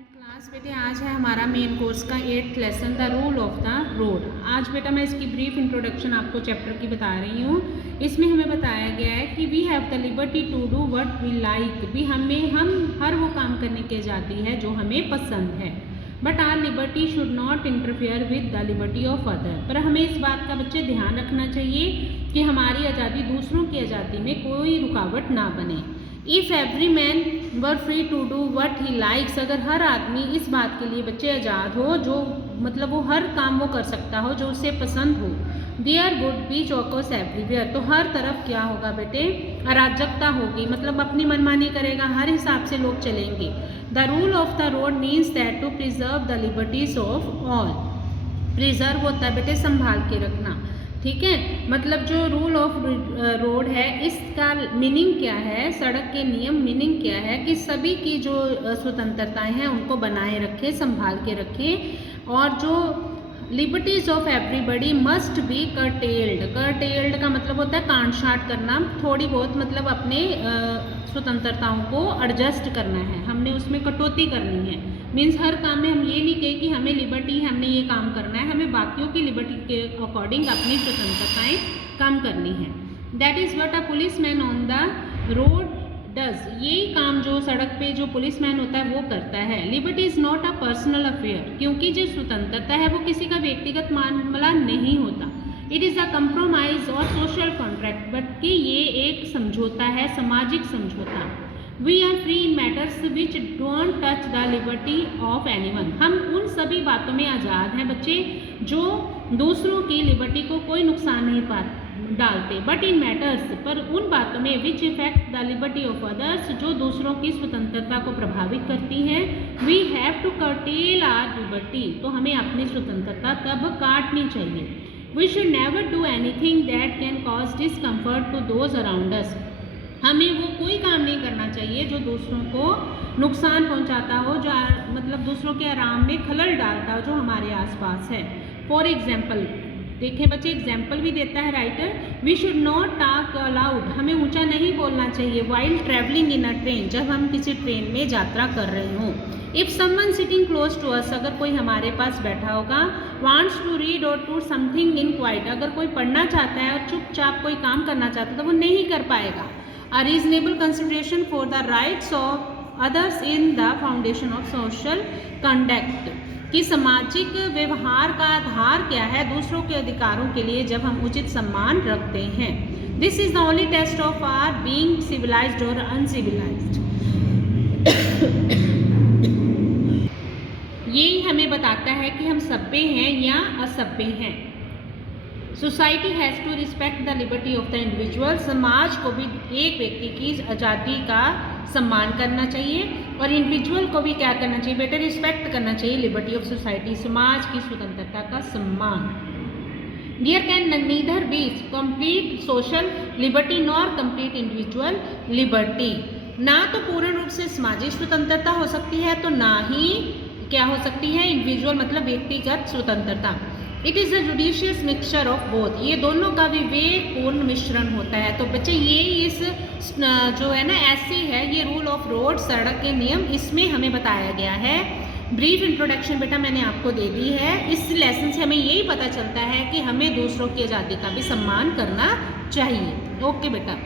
Class बेटे आज है हमारा मेन कोर्स का 8th lesson the rule of the road. आज बेटा मैं इसकी ब्रीफ इंट्रोडक्शन आपको चैप्टर की बता रही हूँ। इसमें हमें बताया गया है कि we have the liberty to do what we like, भी हम हर वो काम करने की आज़ादी है जो हमें पसंद है। But our liberty should not interfere with the liberty of other, पर हमें इस बात का बच्चे ध्यान रखना चाहिए कि हमारी आज़ादी दूसरों की आज़ादी में कोई रुकावट ना बने। If every man were free to do what he likes, अगर हर आदमी इस बात के लिए बच्चे आज़ाद हो जो मतलब वो हर काम वो कर सकता हो जो उसे पसंद हो, देयर वुड बी चौकस एवरीवेयर, तो हर तरफ क्या होगा बेटे, अराजकता होगी, मतलब अपनी मनमानी करेगा, हर हिसाब से लोग चलेंगे। The rule of the road means that to preserve the liberties of all. Preserve होता है बेटे संभाल के रखना, ठीक है। मतलब जो रूल ऑफ रोड है इसका मीनिंग क्या है, सड़क के नियम मीनिंग क्या है कि सभी की जो स्वतंत्रताएं हैं उनको बनाए रखें, संभाल के रखें, और जो liberties of everybody must be curtailed. Curtailed का मतलब होता है काट छांट करना, थोड़ी बहुत मतलब अपने स्वतंत्रताओं को एडजस्ट करना है, हमने उसमें कटौती करनी है। मीन्स हर काम में हम ये नहीं कहे कि हमें लिबर्टी है हमने ये काम करना है, हमें बाकियों की लिबर्टी के अकॉर्डिंग अपनी स्वतंत्रताएं कम करनी है। That is what a policeman on the road does, यही काम जो सड़क पे जो पुलिसमैन होता है वो करता है। Liberty is not a personal affair, क्योंकि जो स्वतंत्रता है वो किसी का व्यक्तिगत मामला नहीं होता। इट इज़ अ कंप्रोमाइज और सोशल कॉन्ट्रैक्ट, बल्कि ये एक समझौता है, सामाजिक समझौता। We are free in matters which don't touch the liberty of anyone, हम उन सभी बातों में आज़ाद हैं बच्चे जो दूसरों की लिबर्टी को कोई नुकसान नहीं डालते। बट इन मैटर्स, पर उन बातों में which effect the liberty of others, जो दूसरों की स्वतंत्रता को प्रभावित करती हैं, we have to curtail our liberty, तो हमें अपनी स्वतंत्रता तब काटनी चाहिए। We should never do anything that can cause discomfort to those around us, हमें वो कोई काम नहीं करना चाहिए जो दूसरों को नुकसान पहुंचाता हो, जो मतलब दूसरों के आराम में खलल डालता हो जो हमारे आसपास है। फॉर एग्जाम्पल देखें बच्चे, एग्जाम्पल भी देता है writer, we should not talk aloud, हमें ऊंचा नहीं बोलना चाहिए while travelling in a train, जब हम किसी ट्रेन में यात्रा कर रहे हों। If someone sitting close to us, अगर कोई हमारे पास बैठा होगा, वांट्स टू रीड और टू समथिंग इन क्वाइट, अगर कोई पढ़ना चाहता है और चुपचाप कोई काम करना चाहता है तो वो नहीं कर पाएगा। A reasonable consideration for the rights of others in the foundation of social conduct, कि सामाजिक व्यवहार का आधार क्या है दूसरों के अधिकारों के लिए जब हम उचित सम्मान रखते हैं। This is the only test of our being civilised और अनसिविलाइज्ड, यही हमें बताता है कि हम सभ्य हैं या असभ्य हैं। Society has to respect the liberty of the individual, समाज को भी एक व्यक्ति की आज़ादी का सम्मान करना चाहिए, और इंडिविजुअल को भी क्या करना चाहिए बेटे, रिस्पेक्ट करना चाहिए लिबर्टी ऑफ सोसाइटी, समाज की स्वतंत्रता का सम्मान। There can neither be complete social liberty nor complete individual liberty, ना तो पूर्ण रूप से सामाजिक स्वतंत्रता हो सकती है तो ना ही क्या हो सकती है इंडिविजुअल मतलब व्यक्तिगत स्वतंत्रता। It is a judicious mixture of both, ये दोनों का विवेकपूर्ण मिश्रण होता है। तो बच्चे ये इस जो है ना ऐसी है ये रूल ऑफ रोड, सड़क के नियम, इसमें हमें बताया गया है। ब्रीफ इंट्रोडक्शन बेटा मैंने आपको दे दी है। इस लेसन से हमें यही पता चलता है कि हमें दूसरों की आज़ादी का भी सम्मान करना चाहिए। ओके बेटा।